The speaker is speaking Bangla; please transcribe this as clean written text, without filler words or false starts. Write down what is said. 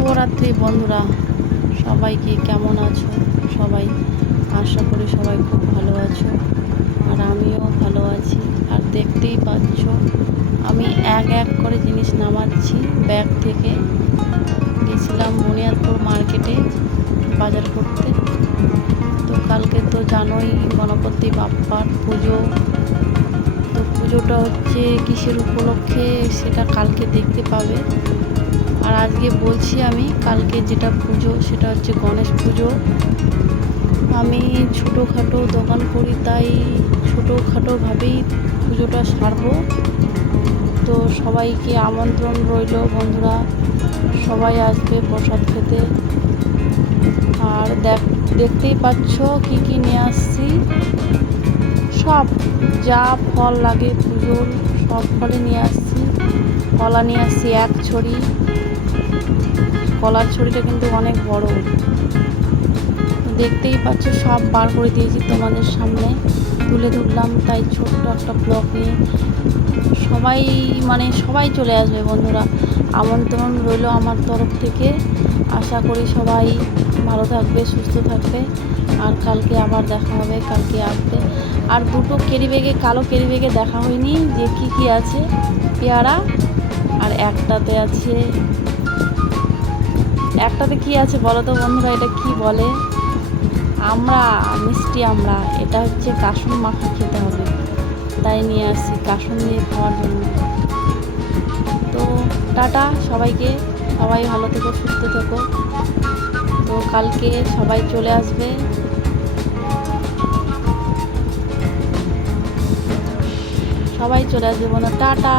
শুভরাত্রি বন্ধুরা, সবাইকে কেমন আছো? সবাই আশা করি সবাই খুব ভালো আছো, আর আমিও ভালো আছি। আর দেখতেই পাচ্ছ আমি এক এক করে জিনিস নামাচ্ছি ব্যাগ থেকে। গেছিলাম বুনিয়াদপুর মার্কেটে বাজার করতে। তো কালকে তো জানোই গণপতি বাপ্পার পুজো। তো পুজোটা হচ্ছে কিসের উপলক্ষে সেটা কালকে দেখতে পাবে। আর আজকে বলছি আমি কালকে যেটা পুজো সেটা হচ্ছে গণেশ পুজো। আমি ছোটোখাটো দোকান করি, তাই ছোটোখাটোভাবেই পুজোটা সারবো। তো সবাইকে আমন্ত্রণ রইল বন্ধুরা, সবাই আসবে প্রসাদ খেতে। আর দেখতেই পাচ্ছ কি কি নিয়ে আসছি। সব যা ফল লাগে পুজোর সব ফলে নিয়ে আসছি। কলা নিয়ে আসছি এক ছড়ি। কলার ছড়িটা কিন্তু অনেক বড়। দেখতেই পাচ্ছ সব বার করে দিয়েছি তোমাদের সামনে তুলে ধরলাম, তাই ছোট্ট একটা ব্লগ নিয়ে সবাই চলে আসবে বন্ধুরা। আমন্ত্রণ রইল আমার তরফ থেকে। আশা করি সবাই ভালো থাকবে, সুস্থ থাকবে। আর কালকে আবার দেখা হবে, কালকে আসবে। আর দুটো ক্যারি ব্যাগে, কালো ক্যারি ব্যাগে দেখা হয়নি যে কি কি আছে। পেয়ারা আর একটাতে কি আছে বলো তো বন্ধুরা, এটা কি বলে? মিষ্টি আমরা, এটা হচ্ছে কাসুন মাখা খেতে হবে, তাই নিয়ে আসছি কাসুন দিয়ে খাওয়ার জন্য। তো টাটা সবাইকে, সবাই ভালো থেকো, সুস্থ থেকো। তো কালকে সবাই চলে আসবে। সবাই চলে আসবে বন্ধুরা, টাটা।